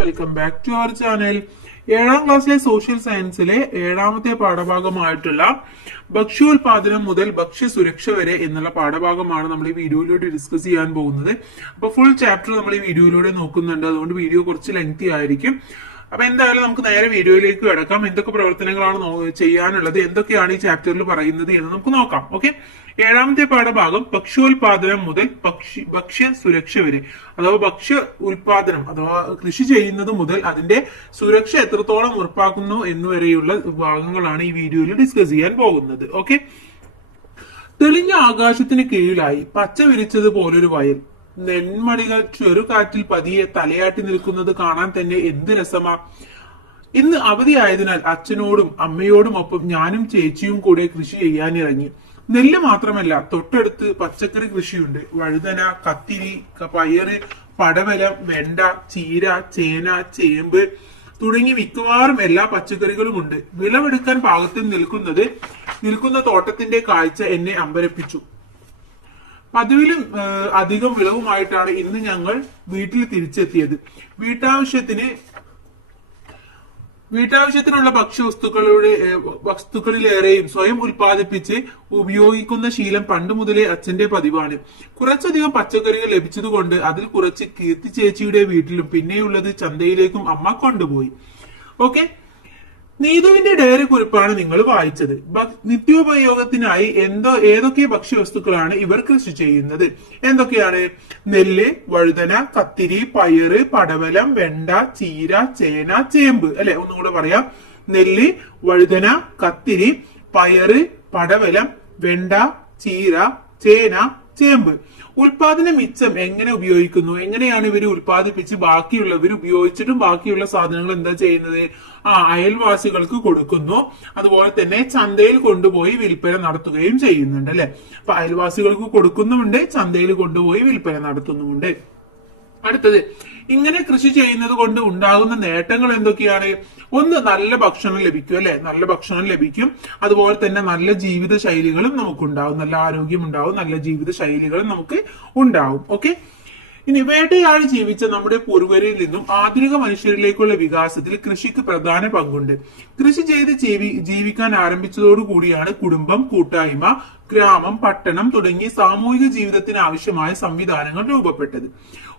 Welcome back to our channel ഏഴാം ക്ലാസ്സിലെ social സയൻസിലെ ഏഴാമത്തെ പാഠഭാഗമായിട്ടുള്ള ഭക്ഷ്യോൽപാദനം മുതൽ ഭക്ഷ്യ സുരക്ഷ വരെ എന്നുള്ള പാഠഭാഗമാണ് നമ്മൾ ഈ വീഡിയോയിലൂടെ ഡിസ്കസ് ചെയ്യാൻ പോകുന്നത്. അപ്പൊ ഫുൾ ചാപ്റ്റർ നമ്മൾ ഈ വീഡിയോയിലൂടെ നോക്കുന്നുണ്ട്. അതുകൊണ്ട് വീഡിയോ കുറച്ച് ലെങ്തി ആയിരിക്കും. അപ്പൊ എന്തായാലും നമുക്ക് നേരെ വീഡിയോയിലേക്ക് കിടക്കാം. എന്തൊക്കെ പ്രവർത്തനങ്ങളാണ് ചെയ്യാനുള്ളത്? എന്തൊക്കെയാണ് ഈ ചാപ്റ്ററിൽ പറയുന്നത് എന്ന് നമുക്ക് നോക്കാം. ഓക്കെ ഏഴാമത്തെ പാഠഭാഗം ഭക്ഷ്യോൽപാദനം മുതൽ പക്ഷി ഭക്ഷ്യ സുരക്ഷ വരെ. അഥവാ ഭക്ഷ്യ ഉൽപാദനം അഥവാ കൃഷി ചെയ്യുന്നത് മുതൽ അതിന്റെ സുരക്ഷ എത്രത്തോളം ഉറപ്പാക്കുന്നു എന്നുവരെയുള്ള ഭാഗങ്ങളാണ് ഈ വീഡിയോയിൽ ഡിസ്കസ് ചെയ്യാൻ പോകുന്നത്. ഓക്കെ തെളിഞ്ഞ ആകാശത്തിന് കീഴിലായി പച്ച വിരിച്ചത് പോലൊരു വയൽ. നെന്മണികൾ ചെറുകാറ്റിൽ പതിയെ തലയാട്ടി നിൽക്കുന്നത് കാണാൻ തന്നെ എന്ത് രസമാ. ഇന്ന് അവധിയായതിനാൽ അച്ഛനോടും അമ്മയോടും ഒപ്പം ഞാനും ചേച്ചിയും കൂടെ കൃഷി ചെയ്യാനിറങ്ങി നെല്ല് മാത്രമല്ല തൊട്ടടുത്ത് പച്ചക്കറി കൃഷിയുണ്ട്. വഴുതന കത്തിരി പയറ് പടവലം വെണ്ട ചീര ചേന ചേമ്പ് തുടങ്ങി മിക്കവാറും എല്ലാ പച്ചക്കറികളും ഉണ്ട്. വിളവെടുക്കാൻ പാകത്തിൽ നിൽക്കുന്നത് നിൽക്കുന്ന തോട്ടത്തിന്റെ കാഴ്ച എന്നെ അമ്പരപ്പിച്ചു. പതിവിലും അധികം വിളവുമായിട്ടാണ് ഇന്ന് ഞങ്ങൾ വീട്ടിൽ തിരിച്ചെത്തിയത്. വീട്ടാവശ്യത്തിന് വീട്ടാവശ്യത്തിനുള്ള ഭക്ഷ്യവസ്തുക്കളുടെ വസ്തുക്കളിലേറെയും സ്വയം ഉൽപ്പാദിപ്പിച്ച് ഉപയോഗിക്കുന്ന ശീലം പണ്ട് മുതലേ അച്ഛന്റെ പതിവാണ്. കുറച്ചധികം പച്ചക്കറികൾ ലഭിച്ചതുകൊണ്ട് അതിൽ കുറച്ച് കീർത്തി ചേച്ചിയുടെ വീട്ടിലും പിന്നെയുള്ളത് ചന്തയിലേക്കും അമ്മ കൊണ്ടുപോയി. ഓക്കെ? നീതുവിന്റെ ഡയറി കുറിപ്പാണ് നിങ്ങൾ വായിച്ചത്. നിത്യോപയോഗത്തിനായി എന്തോ ഏതൊക്കെ ഭക്ഷ്യവസ്തുക്കളാണ് ഇവർ കൃഷി ചെയ്യുന്നത്? എന്തൊക്കെയാണ്? നെല്ല് വഴുതന കത്തിരി പയറ് പടവലം വെണ്ട ചീര ചേന ചേമ്പ്. അല്ലെ? ഒന്നുകൂടെ പറയാം. നെല്ല് വഴുതന കത്തിരി പയറ് പടവലം വെണ്ട ചീര ചേന ചേമ്പ്. ഉൽപാദന മിച്ചം എങ്ങനെ ഉപയോഗിക്കുന്നു? എങ്ങനെയാണ് ഇവർ ഉൽപ്പാദിപ്പിച്ച് ബാക്കിയുള്ളവർ ഉപയോഗിച്ചിട്ടും ബാക്കിയുള്ള സാധനങ്ങൾ എന്താ ചെയ്യുന്നത്? ആ അയൽവാസികൾക്ക് കൊടുക്കുന്നു. അതുപോലെ തന്നെ ചന്തയിൽ കൊണ്ടുപോയി വിൽപ്പന നടത്തുകയും ചെയ്യുന്നുണ്ട് അല്ലെ? അപ്പൊ അയൽവാസികൾക്ക് കൊടുക്കുന്നുമുണ്ട് ചന്തയിൽ കൊണ്ടുപോയി വിൽപ്പന നടത്തുന്നുമുണ്ട്. അടുത്തത് ഇങ്ങനെ കൃഷി ചെയ്യുന്നത് കൊണ്ട് ഉണ്ടാകുന്ന നേട്ടങ്ങൾ എന്തൊക്കെയാണ്? ഒന്ന് നല്ല ഭക്ഷണം ലഭിക്കും അല്ലെ? നല്ല ഭക്ഷണം ലഭിക്കും. അതുപോലെ തന്നെ നല്ല ജീവിത ശൈലികളും നമുക്കുണ്ടാവും നല്ല ആരോഗ്യം ഉണ്ടാവും നല്ല ജീവിത ശൈലികളും നമുക്ക് ഉണ്ടാവും ഓക്കെ? ഇനി വേട്ടയാടി ജീവിച്ച നമ്മുടെ പൂർവരിൽ നിന്നും ആധുനിക മനുഷ്യരിലേക്കുള്ള വികാസത്തിൽ കൃഷിക്ക് പ്രധാന പങ്കുണ്ട്. കൃഷി ചെയ്ത് ജീവി ജീവിക്കാൻ ആരംഭിച്ചതോടുകൂടിയാണ് കുടുംബം കൂട്ടായ്മ ഗ്രാമം പട്ടണം തുടങ്ങി സാമൂഹിക ജീവിതത്തിന് ആവശ്യമായ സംവിധാനങ്ങൾ രൂപപ്പെട്ടത്.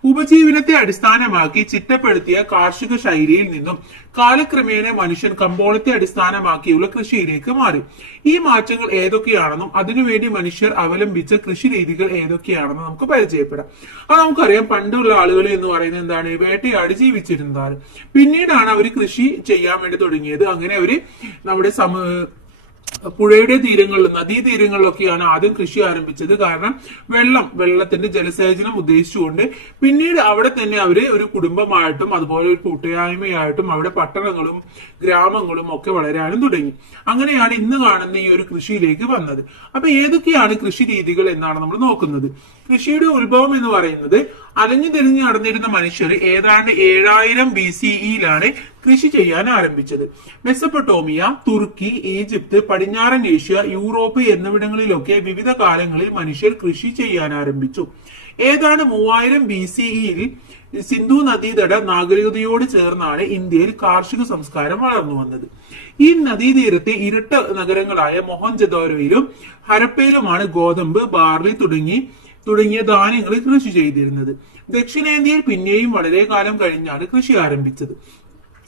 ഉപജീവനത്തെ അടിസ്ഥാനമാക്കി ചിട്ടപ്പെടുത്തിയ കാർഷിക ശൈലിയിൽ നിന്നും കാലക്രമേണ മനുഷ്യൻ കമ്പോളത്തെ അടിസ്ഥാനമാക്കിയുള്ള കൃഷിയിലേക്ക് മാറി. ഈ മാറ്റങ്ങൾ ഏതൊക്കെയാണെന്നും അതിനുവേണ്ടി മനുഷ്യർ അവലംബിച്ച കൃഷി രീതികൾ ഏതൊക്കെയാണെന്നും നമുക്ക് പരിചയപ്പെടാം. അത് നമുക്കറിയാം പണ്ടുള്ള ആളുകൾ എന്ന് പറയുന്നത് എന്താണ്? വേട്ടയാടി ജീവിച്ചിരുന്നതാണ് പിന്നീടാണ് അവർ കൃഷി ചെയ്യാൻ വേണ്ടി തുടങ്ങിയത്. അങ്ങനെ അവർ നമ്മുടെ സമ പുഴയുടെ തീരങ്ങളിലും നദീതീരങ്ങളിലൊക്കെയാണ് ആദ്യം കൃഷി ആരംഭിച്ചത്. കാരണം വെള്ളം വെള്ളത്തിന്റെ ജലസേചനം ഉദ്ദേശിച്ചുകൊണ്ട് പിന്നീട് അവിടെ തന്നെ അവർ ഒരു കുടുംബമായിട്ടും അതുപോലെ ഒരു കൂട്ടായ്മയായിട്ടും അവിടെ പട്ടണങ്ങളും ഗ്രാമങ്ങളും ഒക്കെ വളരാനും തുടങ്ങി. അങ്ങനെയാണ് ഇന്ന് കാണുന്ന ഈ ഒരു കൃഷിയിലേക്ക് വന്നത്. അപ്പൊ ഏതൊക്കെയാണ് കൃഷി രീതികൾ എന്നാണ് നമ്മൾ നോക്കുന്നത്. കൃഷിയുടെ ഉത്ഭവം എന്ന് പറയുന്നത് അലഞ്ഞു തിരിഞ്ഞു നടന്നിരുന്ന മനുഷ്യർ ഏതാണ്ട് ഏഴായിരം ബി സിഇയിലാണ് കൃഷി ചെയ്യാൻ ആരംഭിച്ചത്. മെസ്സപ്പൊട്ടോമിയ തുർക്കി ഈജിപ്ത് പടിഞ്ഞാറൻ ഏഷ്യ യൂറോപ്പ് എന്നിവിടങ്ങളിലൊക്കെ വിവിധ കാലങ്ങളിൽ മനുഷ്യർ കൃഷി ചെയ്യാൻ ആരംഭിച്ചു. ഏതാണ്ട് മൂവായിരം ബി സിഇയിൽ സിന്ധു നദീതട നാഗരികതയോട് ചേർന്നാണ് ഇന്ത്യയിൽ കാർഷിക സംസ്കാരം വളർന്നു വന്നത്. ഈ നദീതീരത്തെ ഇരട്ട നഗരങ്ങളായ മൊഹൻജദോരോയിലും ഹരപ്പയിലുമാണ് ഗോതമ്പ് ബാർലി തുടങ്ങി തുടങ്ങിയ ധാന്യങ്ങൾ കൃഷി ചെയ്തിരുന്നത്. ദക്ഷിണേന്ത്യയിൽ പിന്നെയും വളരെ കാലം കഴിഞ്ഞാണ് കൃഷി ആരംഭിച്ചത്.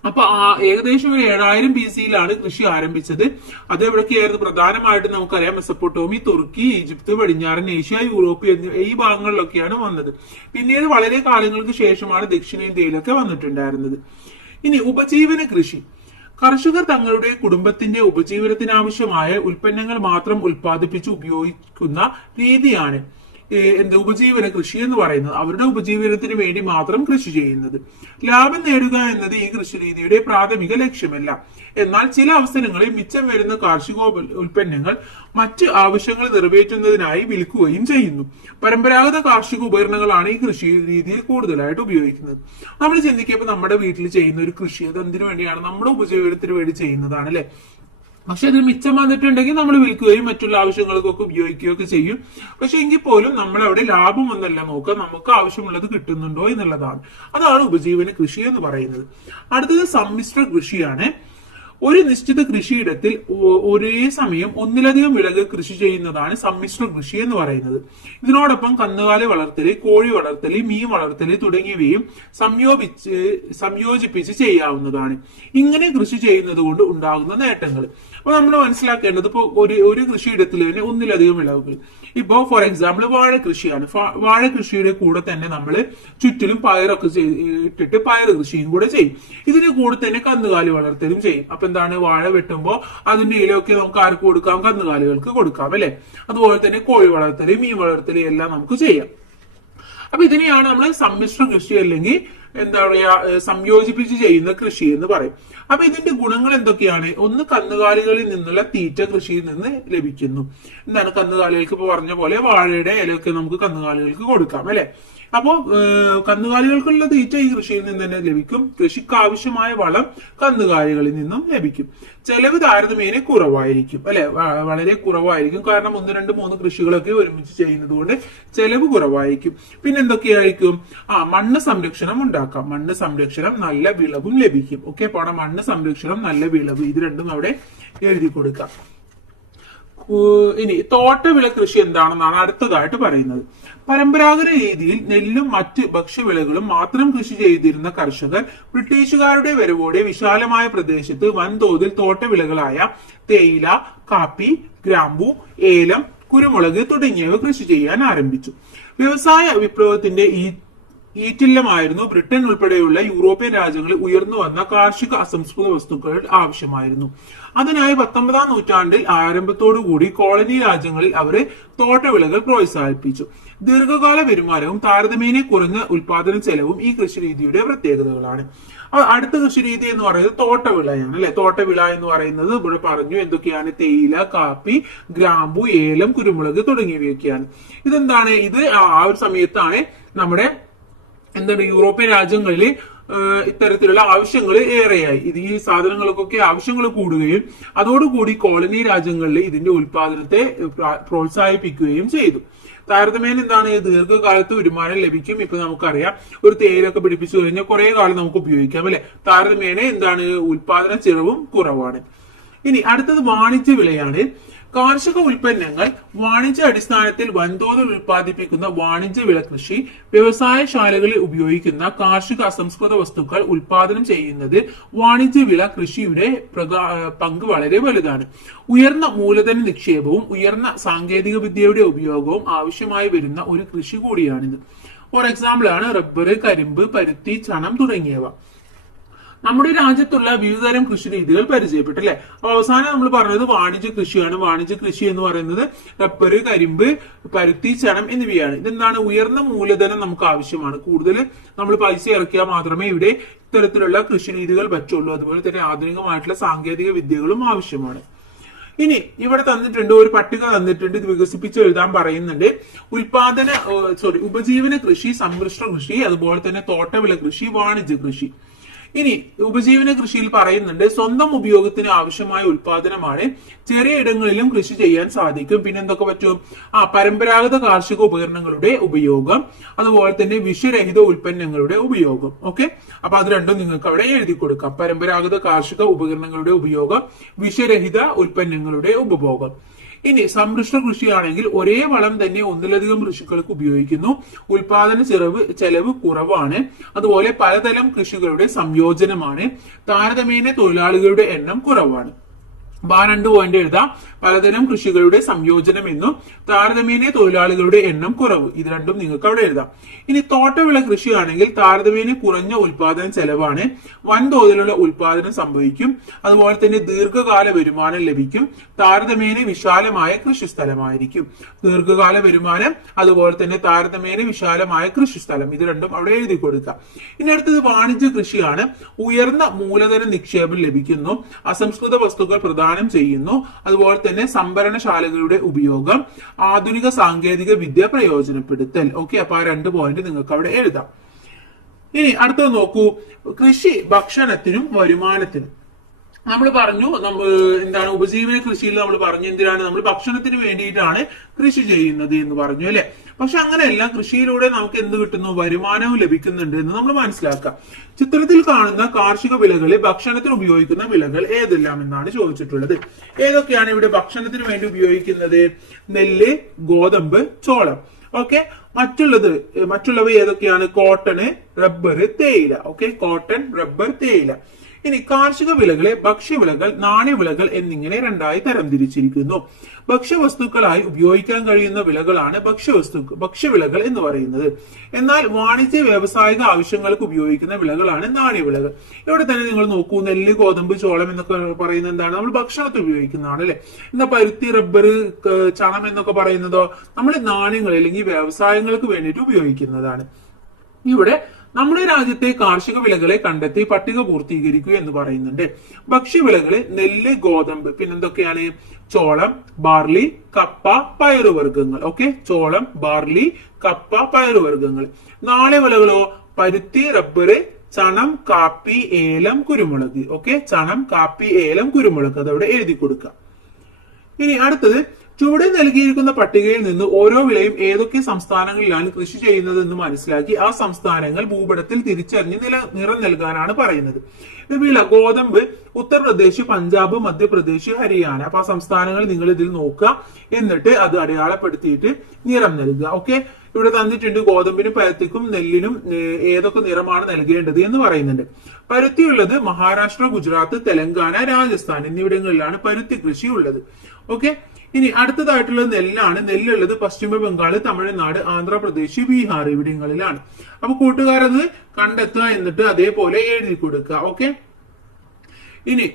അപ്പൊ ആ ഏകദേശം ഒരു ഏഴായിരം ബി സിയിലാണ് കൃഷി ആരംഭിച്ചത്. അത് എവിടെയൊക്കെയായിരുന്നു പ്രധാനമായിട്ടും നമുക്കറിയാം മെസ്സപ്പൊട്ടോമി തുർക്കി ഈജിപ്ത് പടിഞ്ഞാറൻ ഏഷ്യ യൂറോപ്പ് എന്നിവ ഈ ഭാഗങ്ങളിലൊക്കെയാണ് വന്നത്. പിന്നീട് വളരെ കാലങ്ങൾക്ക് ശേഷമാണ് ദക്ഷിണേന്ത്യയിലൊക്കെ വന്നിട്ടുണ്ടായിരുന്നത്. ഇനി ഉപജീവന കൃഷി. കർഷകർ തങ്ങളുടെ കുടുംബത്തിന്റെ ഉപജീവനത്തിനാവശ്യമായ ഉൽപ്പന്നങ്ങൾ മാത്രം ഉൽപ്പാദിപ്പിച്ച് ഉപയോഗിക്കുന്ന രീതിയാണ്. എന്ത് ഉപജീവന കൃഷി എന്ന് പറയുന്നത് അവരുടെ ഉപജീവനത്തിന് വേണ്ടി മാത്രം കൃഷി ചെയ്യുന്നത്. ലാഭം നേടുക എന്നത് ഈ കൃഷി രീതിയുടെ പ്രാഥമിക ലക്ഷ്യമല്ല. എന്നാൽ ചില അവസരങ്ങളിൽ മിച്ചം വരുന്ന കാർഷിക ഉൽപ്പന്നങ്ങൾ മറ്റ് ആവശ്യങ്ങൾ നിറവേറ്റുന്നതിനായി വിൽക്കുകയും ചെയ്യുന്നു. പരമ്പരാഗത കാർഷിക ഉപകരണങ്ങളാണ് ഈ കൃഷി രീതിയിൽ കൂടുതലായിട്ട് ഉപയോഗിക്കുന്നത്. നമ്മൾ ചിന്തിക്കുമ്പോൾ നമ്മുടെ വീട്ടിൽ ചെയ്യുന്ന ഒരു കൃഷി അത് എന്തിനു വേണ്ടിയാണ്? നമ്മുടെ ഉപജീവനത്തിന് വേണ്ടി ചെയ്യുന്നതാണ് അല്ലെ പക്ഷെ അത് മിച്ചം വന്നിട്ടുണ്ടെങ്കിൽ നമ്മൾ വിൽക്കുകയും മറ്റുള്ള ആവശ്യങ്ങൾക്കൊക്കെ ഉപയോഗിക്കുകയൊക്കെ ചെയ്യും. പക്ഷെ എങ്കിൽ പോലും നമ്മൾ അവിടെ ലാഭം ഒന്നല്ല നോക്കുക. നമുക്ക് ആവശ്യമുള്ളത് കിട്ടുന്നുണ്ടോ എന്നുള്ളതാണ്. അതാണ് ഉപജീവന കൃഷി എന്ന് പറയുന്നത്. അടുത്തത് സമ്മിശ്ര കൃഷിയാണ്. ഒരു നിശ്ചിത കൃഷിയിടത്തിൽ ഒരേ സമയം ഒന്നിലധികം വിളകൾ കൃഷി ചെയ്യുന്നതാണ് സമ്മിശ്ര കൃഷി എന്ന് പറയുന്നത്. ഇതിനോടൊപ്പം കന്നുകാലി വളർത്തൽ കോഴി വളർത്തൽ മീൻ വളർത്തൽ തുടങ്ങിയവയും സംയോപിച്ച് സംയോജിപ്പിച്ച് ചെയ്യാവുന്നതാണ്. ഇങ്ങനെ കൃഷി ചെയ്യുന്നത് കൊണ്ട് ഉണ്ടാകുന്ന നേട്ടങ്ങൾ അപ്പൊ നമ്മൾ മനസ്സിലാക്കേണ്ടത് ഇപ്പോൾ ഒരു ഒരു കൃഷിയിടത്തിൽ തന്നെ ഒന്നിലധികം വിളവുകൾ. ഇപ്പോ ഫോർ എക്സാമ്പിൾ വാഴ കൃഷിയാണ്. വാഴ കൃഷിയുടെ കൂടെ തന്നെ നമ്മൾ ചുറ്റിലും പയറൊക്കെ ഇട്ടിട്ട് പയർ കൃഷിയും കൂടെ ചെയ്യും. ഇതിന് കൂടെ തന്നെ കന്നുകാലി വളർത്തലും ചെയ്യും. അപ്പൊ എന്താണ്? വാഴ വെട്ടുമ്പോൾ അതിന്റെ ഇലയൊക്കെ നമുക്ക് ആർക്ക് കൊടുക്കാം? കന്നുകാലികൾക്ക് കൊടുക്കാം അല്ലെ? അതുപോലെ തന്നെ കോഴി വളർത്തലും മീൻ വളർത്തലും എല്ലാം നമുക്ക് ചെയ്യാം. അപ്പൊ ഇതിനെയാണ് നമ്മൾ സമ്മിശ്ര കൃഷി അല്ലെങ്കിൽ എന്താ പറയാ സംയോജിപ്പിച്ച് ചെയ്യുന്ന കൃഷി എന്ന് പറയും. അപ്പൊ ഇതിന്റെ ഗുണങ്ങൾ എന്തൊക്കെയാണ്? ഒന്ന് കന്നുകാലികളിൽ നിന്നുള്ള തീറ്റ കൃഷിയിൽ നിന്ന് ലഭിക്കുന്നു. എന്താണ് കന്നുകാലികൾക്ക് ഇപ്പൊ പറഞ്ഞ പോലെ വാഴയുടെ ഇലയൊക്കെ നമുക്ക് കന്നുകാലികൾക്ക് കൊടുക്കാം അല്ലെ? അപ്പോ ഏഹ് കന്നുകാലികൾക്കുള്ള തീറ്റ ഈ കൃഷിയിൽ നിന്ന് തന്നെ ലഭിക്കും. കൃഷിക്ക് ആവശ്യമായ വളം കന്നുകാലികളിൽ നിന്നും ലഭിക്കും. ചെലവ് താരതമ്യേന കുറവായിരിക്കും അല്ലെ? വളരെ കുറവായിരിക്കും. കാരണം ഒന്ന് രണ്ട് മൂന്ന് കൃഷികളൊക്കെ ഒരുമിച്ച് ചെയ്യുന്നത് കൊണ്ട് ചെലവ് കുറവായിരിക്കും. പിന്നെ എന്തൊക്കെയായിരിക്കും? ആ മണ്ണ് സംരക്ഷണം ഉണ്ടാക്കാം. മണ്ണ് സംരക്ഷണം നല്ല വിളവും ലഭിക്കും. ഓക്കെ അപ്പോൾ മണ്ണ് സംരക്ഷണം നല്ല വിളവ്. ഇത് രണ്ടും അവിടെ എഴുതി കൊടുക്കാം. ഇനി തോട്ടവിള കൃഷി എന്താണെന്നാണ് അടുത്തതായിട്ട് പറയുന്നത്. പരമ്പരാഗത രീതിയിൽ നെല്ലും മറ്റ് ഭക്ഷ്യവിളകളും മാത്രം കൃഷി ചെയ്തിരുന്ന കർഷകർ ബ്രിട്ടീഷുകാരുടെ വരവോടെ വിശാലമായ പ്രദേശത്ത് വൻതോതിൽ തോട്ടവിളകളായ തേയില കാപ്പി ഗ്രാമ്പു ഏലം കുരുമുളക് തുടങ്ങിയവ കൃഷി ചെയ്യാൻ ആരംഭിച്ചു. വ്യവസായ വിപ്ലവത്തിന്റെ ഈ ഈറ്റില്ലമായിരുന്നു ബ്രിട്ടൻ ഉൾപ്പെടെയുള്ള യൂറോപ്യൻ രാജ്യങ്ങളിൽ ഉയർന്നു വന്ന കാർഷിക അസംസ്കൃത വസ്തുക്കൾ ആവശ്യമായിരുന്നു. അതിനായി പത്തൊമ്പതാം നൂറ്റാണ്ടിൽ ആരംഭത്തോടുകൂടി കോളനി രാജ്യങ്ങളിൽ അവരെ തോട്ടവിളകൾ പ്രോത്സാഹിപ്പിച്ചു. ദീർഘകാല വരുമാനവും താരതമ്യേന കുറഞ്ഞ ഉൽപാദന ചെലവും ഈ കൃഷിരീതിയുടെ പ്രത്യേകതകളാണ്. അടുത്ത കൃഷിരീതി എന്ന് പറയുന്നത് തോട്ടവിളയാണ് അല്ലെ? തോട്ടവിള എന്ന് പറയുന്നത് ഇവിടെ പറഞ്ഞു എന്തൊക്കെയാണ്? തേയില കാപ്പി ഗ്രാമ്പു ഏലം കുരുമുളക് തുടങ്ങിയവയൊക്കെയാണ്. ഇതെന്താണ്? ഇത് ആ ഒരു സമയത്താണ് നമ്മുടെ എന്താണ് യൂറോപ്യൻ രാജ്യങ്ങളിൽ ഇത്തരത്തിലുള്ള ആവശ്യങ്ങൾ ഏറെയായി. ഇത് ഈ സാധനങ്ങൾക്കൊക്കെ ആവശ്യങ്ങൾ കൂടുകയും അതോടുകൂടി കോളനി രാജ്യങ്ങളിൽ ഇതിന്റെ ഉൽപാദനത്തെ പ്ര- പ്രോത്സാഹിപ്പിക്കുകയും ചെയ്തു. താരതമ്യേന എന്താണ് ദീർഘകാലത്ത് വരുമാനം ലഭിക്കും? ഇപ്പൊ നമുക്കറിയാം. ഒരു തേയിലൊക്കെ പിടിപ്പിച്ചു കഴിഞ്ഞാൽ കുറെ കാലം നമുക്ക് ഉപയോഗിക്കാം അല്ലെ? താരതമ്യേന എന്താണ് ഉൽപാദന ചെലവും കുറവാണ്. ഇനി അടുത്തത് വാണിജ്യ വിലയാണ് കാർഷിക ഉൽപ്പന്നങ്ങൾ വാണിജ്യ അടിസ്ഥാനത്തിൽ വൻതോതിൽ ഉൽപ്പാദിപ്പിക്കുന്ന വാണിജ്യ വിള കൃഷി വ്യവസായശാലകളിൽ ഉപയോഗിക്കുന്ന കാർഷിക അസംസ്കൃത വസ്തുക്കൾ ഉൽപാദനം ചെയ്യുന്നത് വാണിജ്യ വില കൃഷിയുടെ പങ്ക് വളരെ വലുതാണ്. ഉയർന്ന മൂലധന നിക്ഷേപവും ഉയർന്ന സാങ്കേതിക വിദ്യയുടെ ഉപയോഗവും ആവശ്യമായി വരുന്ന ഒരു കൃഷി കൂടിയാണിത്. ഫോർ എക്സാമ്പിൾ ആണ് റബ്ബർ കരിമ്പ് പരുത്തി ചണം തുടങ്ങിയവ. നമ്മുടെ രാജ്യത്തുള്ള വിവിധതരം കൃഷി രീതികൾ പരിചയപ്പെട്ടു അല്ലെ അപ്പൊ അവസാനം നമ്മൾ പറഞ്ഞത് വാണിജ്യ കൃഷിയാണ്. വാണിജ്യ കൃഷി എന്ന് പറയുന്നത് റബ്ബർ കരിമ്പ് പരുത്തി ചണം എന്നിവയാണ്. ഇതെന്താണ്? ഉയർന്ന മൂലധനം നമുക്ക് ആവശ്യമാണ്. കൂടുതൽ നമ്മൾ പൈസ ഇറക്കിയാൽ മാത്രമേ ഇവിടെ ഇത്തരത്തിലുള്ള കൃഷി രീതികൾ പറ്റുള്ളൂ. അതുപോലെ തന്നെ ആധുനികമായിട്ടുള്ള സാങ്കേതിക വിദ്യകളും ആവശ്യമാണ്. ഇനി ഇവിടെ തന്നിട്ടുണ്ട് ഒരു പട്ടിക തന്നിട്ടുണ്ട്. ഇത് വികസിപ്പിച്ച് എഴുതാൻ പറയുന്നുണ്ട്. ഉൽപാദന സോറി ഉപജീവന കൃഷി സമ്മിശ്ര കൃഷി അതുപോലെ തന്നെ തോട്ടവില കൃഷി വാണിജ്യ കൃഷി. ഇനി ഉപജീവന കൃഷിയിൽ പറയുന്നുണ്ട് സ്വന്തം ഉപയോഗത്തിന് ആവശ്യമായ ഉൽപാദനമാണ് ചെറിയ ഇടങ്ങളിലും കൃഷി ചെയ്യാൻ സാധിക്കും. പിന്നെ എന്തൊക്കെ പറ്റും? ആ പരമ്പരാഗത കാർഷിക ഉപകരണങ്ങളുടെ ഉപയോഗം അതുപോലെ തന്നെ വിഷരഹിത ഉൽപ്പന്നങ്ങളുടെ ഉപയോഗം. ഓക്കെ? അപ്പൊ അത് രണ്ടും നിങ്ങൾക്ക് അവിടെ എഴുതി കൊടുക്കാം. പരമ്പരാഗത കാർഷിക ഉപകരണങ്ങളുടെ ഉപയോഗം വിഷരഹിത ഉൽപ്പന്നങ്ങളുടെ ഉപഭോഗം. ഇനി സംരക്ഷണ കൃഷിയാണെങ്കിൽ ഒരേ വളം തന്നെ ഒന്നിലധികം കൃഷികൾക്ക് ഉപയോഗിക്കുന്നു. ഉൽപാദന ചെലവ് ചെലവ് കുറവാണ്. അതുപോലെ പലതരം കൃഷികളുടെ സംയോജനമാണ്. താരതമ്യേന തൊഴിലാളികളുടെ എണ്ണം കുറവാണ്. ആ രണ്ട് പോയിന്റ് എഴുതാം. പലതരം കൃഷികളുടെ സംയോജനം എന്നും താരതമ്യേന തൊഴിലാളികളുടെ എണ്ണം കുറവ്. ഇത് രണ്ടും നിങ്ങൾക്ക് അവിടെ എഴുതാം. ഇനി തോട്ടവിള കൃഷിയാണെങ്കിൽ താരതമ്യേന കുറഞ്ഞ ഉൽപാദന ചെലവാണ് വൻതോതിലുള്ള ഉൽപാദനം സംഭവിക്കും. അതുപോലെ തന്നെ ദീർഘകാല വരുമാനം ലഭിക്കും. താരതമ്യേന വിശാലമായ കൃഷിസ്ഥലമായിരിക്കും. ദീർഘകാല വരുമാനം അതുപോലെ തന്നെ താരതമ്യേന വിശാലമായ കൃഷിസ്ഥലം. ഇത് രണ്ടും അവിടെ എഴുതി കൊടുക്കാം. ഇനി അടുത്തത് വാണിജ്യ കൃഷിയാണ്. ഉയർന്ന മൂലധന നിക്ഷേപം ലഭിക്കുന്നു. അസംസ്കൃത വസ്തുക്കൾ പ്രദാനം ചെയ്യുന്നു. അതുപോലെ തന്നെ സംഭരണശാലകളുടെ ഉപയോഗം ആധുനിക സാങ്കേതിക വിദ്യ പ്രയോജനപ്പെടുത്തൽ. ഓക്കെ അപ്പൊ ആ രണ്ട് പോയിന്റ് നിങ്ങൾക്ക് അവിടെ എഴുതാം. ഇനി അടുത്തത് നോക്കൂ. കൃഷി ഭക്ഷണത്തിനും വരുമാനത്തിനും. നമ്മൾ പറഞ്ഞു നമ്മൾ എന്താണ് ഉപജീവന കൃഷിയിൽ നമ്മൾ പറഞ്ഞു എന്തിനാണ് നമ്മൾ ഭക്ഷണത്തിന് വേണ്ടിയിട്ടാണ് കൃഷി ചെയ്യുന്നത് എന്ന് പറഞ്ഞു അല്ലെ? പക്ഷെ അങ്ങനെയല്ല കൃഷിയിലൂടെ നമുക്ക് എന്ത് കിട്ടുന്നു? വരുമാനവും ലഭിക്കുന്നുണ്ട് എന്ന് നമ്മൾ മനസ്സിലാക്കാം ചിത്രത്തിൽ കാണുന്ന കാർഷിക വിളകളിൽ ഭക്ഷണത്തിന് ഉപയോഗിക്കുന്ന വിളകൾ ഏതെല്ലാം എന്നാണ് ചോദിച്ചിട്ടുള്ളത്. ഏതൊക്കെയാണ് ഇവിടെ ഭക്ഷണത്തിന് വേണ്ടി ഉപയോഗിക്കുന്നത്? നെല്ല് ഗോതമ്പ് ചോളം. ഓക്കെ? മറ്റുള്ളത് മറ്റുള്ളവ ഏതൊക്കെയാണ്? കോട്ടൺ റബ്ബർ തേയില. ഓക്കെ? കോട്ടൺ റബ്ബർ തേയില. ഇനി കാർഷിക വിളകളെ ഭക്ഷ്യവിളകൾ നാണ്യവിളകൾ എന്നിങ്ങനെ രണ്ടായി തരംതിരിച്ചിരിക്കുന്നു. ഭക്ഷ്യവസ്തുക്കളായി ഉപയോഗിക്കാൻ കഴിയുന്ന വിളകളാണ് ഭക്ഷ്യവസ്തു ഭക്ഷ്യവിളകൾ എന്ന് പറയുന്നത്. എന്നാൽ വാണിജ്യ വ്യാവസായിക ആവശ്യങ്ങൾക്ക് ഉപയോഗിക്കുന്ന വിളകളാണ് നാണ്യവിളകൾ. ഇവിടെ തന്നെ നിങ്ങൾ നോക്കൂ നെല്ല് ഗോതമ്പ് ചോളം എന്നൊക്കെ പറയുന്നത് എന്താണ്? നമ്മൾ ഭക്ഷണത്തിൽ ഉപയോഗിക്കുന്നതാണ് അല്ലെ? എന്നാ പരുത്തി റബ്ബർ ചണം എന്നൊക്കെ പറയുന്നതോ? നമ്മൾ നാണ്യങ്ങൾ അല്ലെങ്കിൽ വ്യവസായങ്ങൾക്ക് വേണ്ടിയിട്ട് ഉപയോഗിക്കുന്നതാണ്. ഇവിടെ നമ്മുടെ രാജ്യത്തെ കാർഷിക വിളകളെ കണ്ടെത്തി പട്ടിക പൂർത്തീകരിക്കുക എന്ന് പറയുന്നുണ്ട്. ഭക്ഷ്യവിളകൾ നെല്ല് ഗോതമ്പ് പിന്നെന്തൊക്കെയാണ്? ചോളം ബാർലി കപ്പ പയറുവർഗങ്ങൾ ഓക്കെ? ചോളം ബാർലി കപ്പ പയറുവർഗങ്ങൾ നാളെ വിളകളോ? പരുത്തി റബ്ബർ ചണം കാപ്പി ഏലം കുരുമുളക്. ഓക്കെ? ചണം കാപ്പി ഏലം കുരുമുളക്. അതവിടെ എഴുതി കൊടുക്കുക. ഇനി അടുത്തത് ചുവടെ നൽകിയിരിക്കുന്ന പട്ടികയിൽ നിന്ന് ഓരോ വിളയും ഏതൊക്കെ സംസ്ഥാനങ്ങളിലാണ് കൃഷി ചെയ്യുന്നത് എന്ന് മനസ്സിലാക്കി ആ സംസ്ഥാനങ്ങൾ ഭൂപടത്തിൽ തിരിച്ചറിഞ്ഞ് നില നിറം നൽകാനാണ് പറയുന്നത്. വില ഗോതമ്പ് ഉത്തർപ്രദേശ് പഞ്ചാബ് മധ്യപ്രദേശ് ഹരിയാന. അപ്പൊ ആ സംസ്ഥാനങ്ങൾ നിങ്ങൾ ഇതിൽ നോക്കുക. എന്നിട്ട് അത് അടയാളപ്പെടുത്തിയിട്ട് നിറം നൽകുക. ഓക്കെ? ഇവിടെ തന്നിട്ടുണ്ട് ഗോതമ്പിനും പരുത്തിക്കും നെല്ലിനും ഏതൊക്കെ നിറമാണ് നൽകേണ്ടത് എന്ന് പറയുന്നുണ്ട്. പരുത്തിയുള്ളത് മഹാരാഷ്ട്ര ഗുജറാത്ത് തെലങ്കാന രാജസ്ഥാൻ എന്നിവിടങ്ങളിലാണ് പരുത്തി കൃഷി ഉള്ളത് ഓക്കെ? ഇനി അടുത്തതായിട്ടുള്ളത് നെല്ലാണ്. നെല്ലുള്ളത് പശ്ചിമ ബംഗാൾ തമിഴ്നാട് ആന്ധ്രാപ്രദേശ് ബീഹാർ ഇവിടങ്ങളിലാണ് അപ്പൊ കൂട്ടുകാരത് കണ്ടെത്തുക എന്നിട്ട് അതേപോലെ എഴുതി കൊടുക്കുക. ഓക്കെ? ഇനി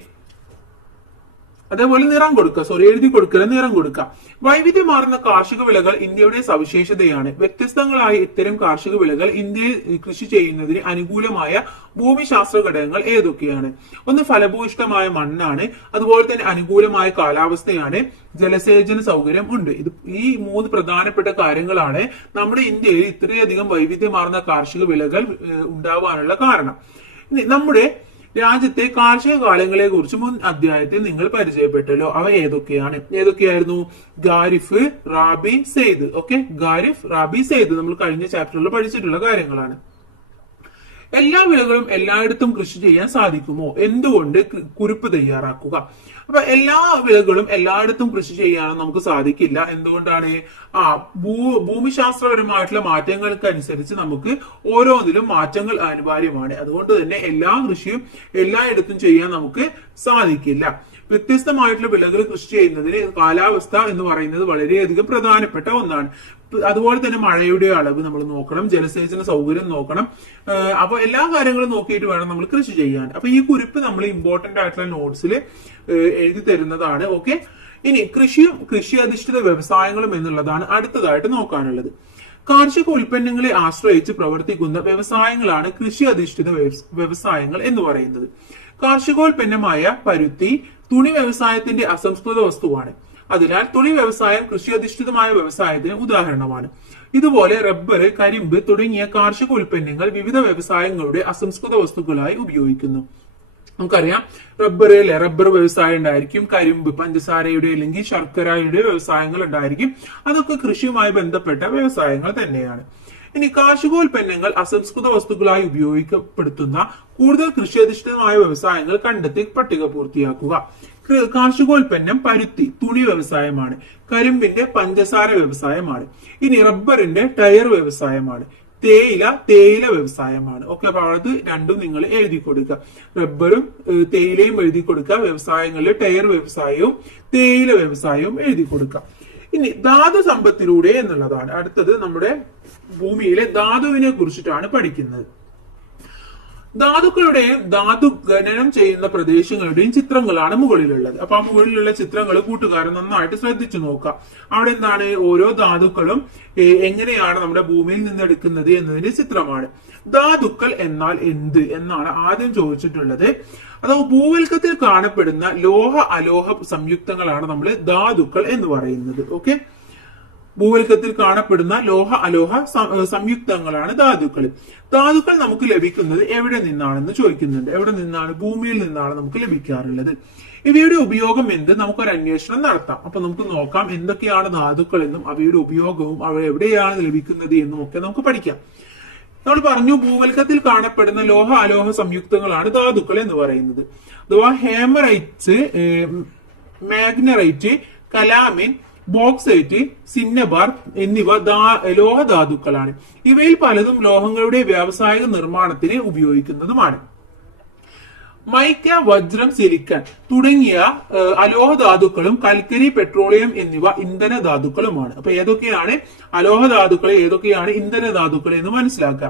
അതേപോലെ നിറം കൊടുക്കുക. സോറി എഴുതി കൊടുക്കുക നിറം കൊടുക്കുക. വൈവിധ്യമാർന്ന കാർഷിക വിളകൾ ഇന്ത്യയുടെ സവിശേഷതയാണ്. വ്യത്യസ്തങ്ങളായ ഇത്തരം കാർഷിക വിളകൾ ഇന്ത്യയിൽ കൃഷി ചെയ്യുന്നതിന് അനുകൂലമായ ഭൂമിശാസ്ത്ര ഘടകങ്ങൾ ഏതൊക്കെയാണ്? ഒന്ന് ഫലഭൂയിഷ്ടമായ മണ്ണാണ്. അതുപോലെ തന്നെ അനുകൂലമായ കാലാവസ്ഥയാണ്. ജലസേചന സൗകര്യം ഉണ്ട്. ഇത് ഈ മൂന്ന് പ്രധാനപ്പെട്ട കാര്യങ്ങളാണ് നമ്മുടെ ഇന്ത്യയിൽ ഇത്രയധികം വൈവിധ്യമാർന്ന കാർഷിക വിളകൾ ഉണ്ടാവാനുള്ള കാരണം. നമ്മുടെ രാജ്യത്തെ കാർഷിക കാലങ്ങളെ കുറിച്ച് മുൻ അധ്യായത്തിൽ നിങ്ങൾ പരിചയപ്പെട്ടല്ലോ. അവ ഏതൊക്കെയാണ്? ഏതൊക്കെയായിരുന്നു? ഗാരിഫ് റാബി സെയ്ദ്. ഓക്കെ? ഗാരിഫ് റാബി സെയ്ദ്. നമ്മൾ കഴിഞ്ഞ ചാപ്റ്ററിൽ പഠിച്ചിട്ടുള്ള കാര്യങ്ങളാണ്. എല്ലാ വിളകളും എല്ലായിടത്തും കൃഷി ചെയ്യാൻ സാധിക്കുമോ? എന്തുകൊണ്ട് കുറിപ്പ് തയ്യാറാക്കുക? അപ്പൊ എല്ലാ വിളകളും എല്ലായിടത്തും കൃഷി ചെയ്യാനും നമുക്ക് സാധിക്കില്ല. എന്തുകൊണ്ടാണ്? ആ ഭൂ ഭൂമിശാസ്ത്രപരമായിട്ടുള്ള മാറ്റങ്ങൾക്കനുസരിച്ച് നമുക്ക് ഓരോന്നിലും മാറ്റങ്ങൾ അനിവാര്യമാണ്. അതുകൊണ്ട് തന്നെ എല്ലാ കൃഷിയും എല്ലായിടത്തും ചെയ്യാൻ നമുക്ക് സാധിക്കില്ല. വ്യത്യസ്തമായിട്ടുള്ള വിളകൾ കൃഷി ചെയ്യുന്നതിന് കാലാവസ്ഥ എന്ന് പറയുന്നത് വളരെയധികം പ്രധാനപ്പെട്ട ഒന്നാണ്. അതുപോലെ തന്നെ മഴയുടെ അളവ് നമ്മൾ നോക്കണം ജലസേചന സൗകര്യം നോക്കണം. അപ്പൊ എല്ലാ കാര്യങ്ങളും നോക്കിയിട്ട് വേണം നമ്മൾ കൃഷി ചെയ്യാൻ. അപ്പൊ ഈ കുറിപ്പ് നമ്മൾ ഇമ്പോർട്ടന്റ് ആയിട്ടുള്ള നോട്ട്സിൽ എഴുതി തരുന്നതാണ്. ഓക്കെ ഇനി കൃഷിയും കൃഷി അധിഷ്ഠിത വ്യവസായങ്ങളും എന്നുള്ളതാണ് അടുത്തതായിട്ട് നോക്കാനുള്ളത്. കാർഷിക ഉൽപ്പന്നങ്ങളെ ആശ്രയിച്ച് പ്രവർത്തിക്കുന്ന വ്യവസായങ്ങളാണ് കൃഷി അധിഷ്ഠിത വ്യവസായങ്ങൾ എന്ന് പറയുന്നത്. കാർഷികോൽപ്പന്നമായ പരുത്തി തുണി വ്യവസായത്തിന്റെ അസംസ്കൃത വസ്തുവാണ്. അതിനാൽ തുണി വ്യവസായം കൃഷിയധിഷ്ഠിതമായ വ്യവസായത്തിന് ഉദാഹരണമാണ്. ഇതുപോലെ റബ്ബർ കരിമ്പ് തുടങ്ങിയ കാർഷിക ഉൽപ്പന്നങ്ങൾ വിവിധ വ്യവസായങ്ങളുടെ അസംസ്കൃത വസ്തുക്കളായി ഉപയോഗിക്കുന്നു. നമുക്കറിയാം റബ്ബർ അല്ലെ? റബ്ബർ വ്യവസായം ഉണ്ടായിരിക്കും കരിമ്പ് പഞ്ചസാരയുടെ അല്ലെങ്കിൽ ശർക്കരയുടെ വ്യവസായങ്ങൾ ഉണ്ടായിരിക്കും. അതൊക്കെ കൃഷിയുമായി ബന്ധപ്പെട്ട വ്യവസായങ്ങൾ തന്നെയാണ്. ഇനി കാർഷികോൽപ്പന്നങ്ങൾ അസംസ്കൃത വസ്തുക്കളായി ഉപയോഗിക്കപ്പെടുത്തുന്ന കൂടുതൽ കൃഷിയധിഷ്ഠിതമായ വ്യവസായങ്ങൾ കണ്ടെത്തി പട്ടിക പൂർത്തിയാക്കുക. കാർഷികോൽപ്പന്നം പരുത്തി തുണി വ്യവസായമാണ്. കരിമ്പിന്റെ പഞ്ചസാര വ്യവസായമാണ്. ഇനി റബ്ബറിന്റെ ടയർ വ്യവസായമാണ്. തേയില തേയില വ്യവസായമാണ്. ഓക്കെ അപ്പൊ അത് രണ്ടും നിങ്ങൾ എഴുതി കൊടുക്കുക. റബ്ബറും തേയിലയും എഴുതി കൊടുക്കുക. വ്യവസായങ്ങളിൽ ടയർ വ്യവസായവും തേയില വ്യവസായവും എഴുതി കൊടുക്കുക. ഇനി ധാതു സമ്പത്തിലൂടെ എന്നുള്ളതാണ്. അടുത്തത് നമ്മുടെ ഭൂമിയിലെ ധാതുവിനെ കുറിച്ചിട്ടാണ് പഠിക്കുന്നത്. ധാതുക്കളുടെയും ധാതു ഖനനം ചെയ്യുന്ന പ്രദേശങ്ങളുടെയും ചിത്രങ്ങളാണ് മുകളിലുള്ളത്. അപ്പൊ ആ മുകളിലുള്ള ചിത്രങ്ങൾ കൂട്ടുകാരൻ നന്നായിട്ട് ശ്രദ്ധിച്ചു നോക്കുക. അവിടെ എന്താണ്? ഓരോ ധാതുക്കളും എങ്ങനെയാണ് നമ്മുടെ ഭൂമിയിൽ നിന്ന് എടുക്കുന്നത് എന്നതിന്റെ ചിത്രമാണ്. ധാതുക്കൾ എന്നാൽ എന്ത് എന്നാണ് ആദ്യം ചോദിച്ചിട്ടുള്ളത്. അതോ ഭൂവൽക്കത്തിൽ കാണപ്പെടുന്ന ലോഹ അലോഹ സംയുക്തങ്ങളാണ് നമ്മൾ ധാതുക്കൾ എന്ന് പറയുന്നത്. ഓക്കെ? ഭൂവൽക്കത്തിൽ കാണപ്പെടുന്ന ലോഹ അലോഹ സംയുക്തങ്ങളാണ് ധാതുക്കൾ. ധാതുക്കൾ നമുക്ക് ലഭിക്കുന്നത് എവിടെ നിന്നാണെന്ന് ചോദിക്കുന്നുണ്ട്. എവിടെ നിന്നാണ്? ഭൂമിയിൽ നിന്നാണ് നമുക്ക് ലഭിക്കാറുള്ളത്. ഇവയുടെ ഉപയോഗം എന്ത്? നമുക്കൊരു അന്വേഷണം നടത്താം. അപ്പൊ നമുക്ക് നോക്കാം എന്തൊക്കെയാണ് ധാതുക്കൾ എന്നും അവയുടെ ഉപയോഗവും അവ എവിടെയാണ് ലഭിക്കുന്നത് എന്നും ഒക്കെ നമുക്ക് പഠിക്കാം. നമ്മൾ പറഞ്ഞു ഭൂവൽക്കത്തിൽ കാണപ്പെടുന്ന ലോഹ അലോഹ സംയുക്തങ്ങളാണ് ധാതുക്കൾ എന്ന് പറയുന്നത്. അഥവാ hematites magnetite calamine bauxite cinnabar എന്നിവ ലോഹധാതുക്കളാണ്. ഇവയിൽ പലതും ലോഹങ്ങളുടെ വ്യാവസായിക നിർമ്മാണത്തിന് ഉപയോഗിക്കുന്നതുമാണ്. മൈക്ക വജ്രം സിലിക്കൺ തുടങ്ങിയ അലോഹ ധാതുക്കളും കൽക്കരി പെട്രോളിയം എന്നിവ ഇന്ധന ധാതുക്കളുമാണ് അപ്പൊ ഏതൊക്കെയാണ് അലോഹ ധാതുക്കൾ ഏതൊക്കെയാണ് ഇന്ധന ധാതുക്കൾ എന്ന് മനസ്സിലാക്കുക.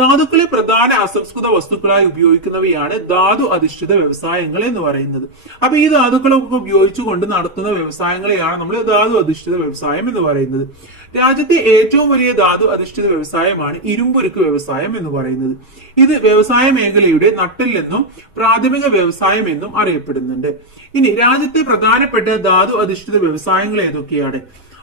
ധാതുക്കളെ പ്രധാന അസംസ്കൃത വസ്തുക്കളായി ഉപയോഗിക്കുന്നവയാണ് ധാതു അധിഷ്ഠിത വ്യവസായങ്ങൾ എന്ന് പറയുന്നത്. അപ്പൊ ഈ ധാതുക്കളൊക്കെ ഉപയോഗിച്ചുകൊണ്ട് നടത്തുന്ന വ്യവസായങ്ങളെയാണ് നമ്മൾ ധാതു അധിഷ്ഠിത വ്യവസായം എന്ന് പറയുന്നത്. രാജ്യത്തെ ഏറ്റവും വലിയ ധാതു അധിഷ്ഠിത വ്യവസായമാണ് ഇരുമ്പുരുക്ക് വ്യവസായം എന്ന് പറയുന്നത്. ഇത് വ്യവസായ മേഖലയുടെ നട്ടില്ലെന്നും പ്രാഥമിക വ്യവസായം എന്നും അറിയപ്പെടുന്നുണ്ട്. ഇനി രാജ്യത്തെ പ്രധാനപ്പെട്ട ധാതു അധിഷ്ഠിത വ്യവസായങ്ങൾ ഏതൊക്കെയാണ്?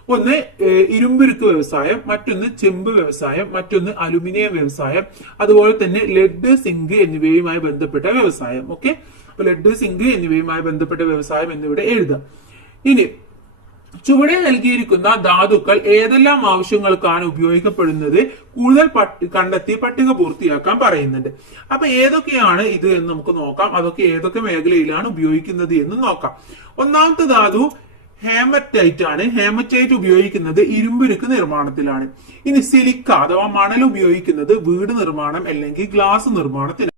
ഒന്ന് ഇരുമ്പുരുക്ക് വ്യവസായം മറ്റൊന്ന് ചെമ്പ് വ്യവസായം മറ്റൊന്ന് അലുമിനിയം വ്യവസായം അതുപോലെ തന്നെ ലെഡ് സിങ്ക് എന്നിവയുമായി ബന്ധപ്പെട്ട വ്യവസായം. ഓക്കെ? ലെഡ് സിങ്ക് എന്നിവയുമായി ബന്ധപ്പെട്ട വ്യവസായം എന്നിവിടെ എഴുതാം. ഇനി ചുവടെ നൽകിയിരിക്കുന്ന ധാതുക്കൾ ഏതെല്ലാം ആവശ്യങ്ങൾക്കാണ് ഉപയോഗിക്കപ്പെടുന്നത് കൂടുതൽ കണ്ടെത്തി പട്ടിക പൂർത്തിയാക്കാൻ പറയുന്നുണ്ട്. അപ്പൊ ഏതൊക്കെയാണ് ഇത് എന്ന് നമുക്ക് നോക്കാം. അതൊക്കെ ഏതൊക്കെ മേഖലയിലാണ് ഉപയോഗിക്കുന്നത് എന്ന് നോക്കാം. ഒന്നാമത്തെ ധാതു ഹേമറ്റൈറ്റ് ആണ്. ഹേമറ്റൈറ്റ് ഉപയോഗിക്കുന്നത് ഇരുമ്പുരുക്ക് നിർമ്മാണത്തിലാണ്. ഇനി സിലിക്ക അഥവാ മണൽ ഉപയോഗിക്കുന്നത് വീട് നിർമ്മാണം അല്ലെങ്കിൽ ഗ്ലാസ് നിർമ്മാണത്തിലാണ്.